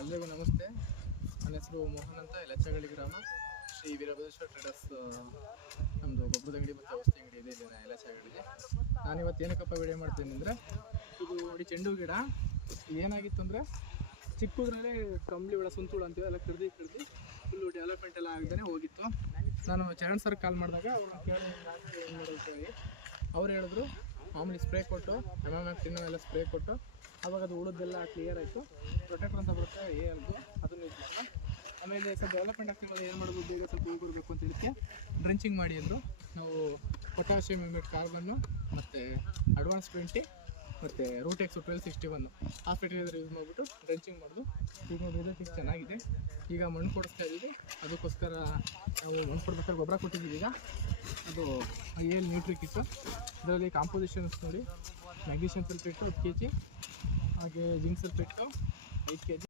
ಎಲ್ಲರಿಗೂ ನಮಸ್ತೆ. ನನ್ನ ಹೆಸರು ಮೋಹನ್ ಅಂತ, ಯಲಚಗಳ್ಳಿ ಗ್ರಾಮ. ಶ್ರೀ ವೀರಭದ್ರೇಶ್ವರ ಟ್ರೇಡರ್ಸ್ ನಮ್ಮದು ಗೊಬ್ಬರದ ಅಂಗಡಿ ಮತ್ತು ಔಷಧಿ ಅಂಗಡಿ ಇದೆ ಇಲ್ಲಿ ಯಲಚಗಳ್ಳಿಗೆ. ನಾನಿವತ್ತು ಏನಕ್ಕಪ್ಪ ವಿಡಿಯೋ ಮಾಡ್ತೀನಿ ಅಂದರೆ, ಇದು ನೋಡಿ ಚೆಂಡು ಗಿಡ ಏನಾಗಿತ್ತು ಅಂದರೆ, ಚಿಕ್ಕದ್ರಲ್ಲೇ ಕಂಬಳಿ ಹುಳ, ಸುಂಟುಳು ಅಂತೀವಿ, ಎಲ್ಲ ಕಡ್ದು ಫುಲ್ಲು ಡೆವಲಪ್ಮೆಂಟ್ ಎಲ್ಲ ಆಗದೇ ಹೋಗಿತ್ತು. ನಾನು ಚರಣ್ ಸರ್ ಕಾಲ್ ಮಾಡಿದಾಗ ಅವ್ರನ್ನ ಕೇಳಿ ಏನು ಮಾಡೋದು ಹೇಳಿ ಅವ್ರು ಹೇಳಿದ್ರು, ಮಾಮೂಲಿ ಸ್ಪ್ರೇ ಕೊಟ್ಟು ಎಮ್ಯಾಕ್ಟಿನ್ ಎಲ್ಲ ಸ್ಪ್ರೇ ಕೊಟ್ಟು ಆವಾಗ ಅದು ಉಳಿದೆಲ್ಲ ಕ್ಲಿಯರ್ ಆಯಿತು. ಪ್ರೊಟೆಕ್ಟರ್ ಅಂತ ಬರುತ್ತೆ ಏರ್ದು, ಅದನ್ನು ಯೂಸ್ ಮಾಡೋಣ. ಆಮೇಲೆ ಸ್ವಲ್ಪ ಡೆವಲಪ್ಮೆಂಟ್ ಆಗ್ತಿರೋದು ಏನು ಮಾಡೋದು, ಬೇಗ ಸ್ವಲ್ಪ ಹೂ ಬರಬೇಕು ಅಂತ ಇದಕ್ಕೆ ಡ್ರೆಂಚಿಂಗ್ ಮಾಡಿ ಅಂದರು. ನಾವು ಪೊಟ್ಯಾಷಿಯಮ್ ಇಮೇಟ್ ಕಾರ್ಬನ್ನು ಮತ್ತು ಅಡ್ವಾನ್ಸ್ 20 ಮತ್ತು ರೂಟೆಕ್ಸು 1261 ಆ ಫರ್ಟಿಲೈಸರ್ ಯೂಸ್ ಮಾಡಿಬಿಟ್ಟು ಡ್ರೆಂಚಿಂಗ್ ಮಾಡೋದು. ಈಗ ರಿಸಲ್ಟ್ ಈಗ ಚೆನ್ನಾಗಿದೆ. ಈಗ ಮಣ್ಣು ಕೊಡಿಸ್ತಾ ಇದ್ದೀವಿ, ಅದಕ್ಕೋಸ್ಕರ ನಾವು ಮಣ್ಣು ಕೊಡ್ಬೇಕಾದ್ರೆ ಗೊಬ್ಬರ ಕೊಟ್ಟಿದ್ದೀವಿ. ಈಗ ಅದು ಏಲ್ ನ್ಯೂಟ್ರಿಕಿಟ್ಟು, ಇದರಲ್ಲಿ ಕಾಂಪೋಸಿಷನ್ಸ್ ನೋಡಿ, ಮ್ಯಾಗ್ನೀಷಿಯಮ್ ಸಲ್ಫೇಟು 10 kg, ಹಾಗೆ ಜಿಂಕ್ ಸಲ್ಫೇಟು 5 kg.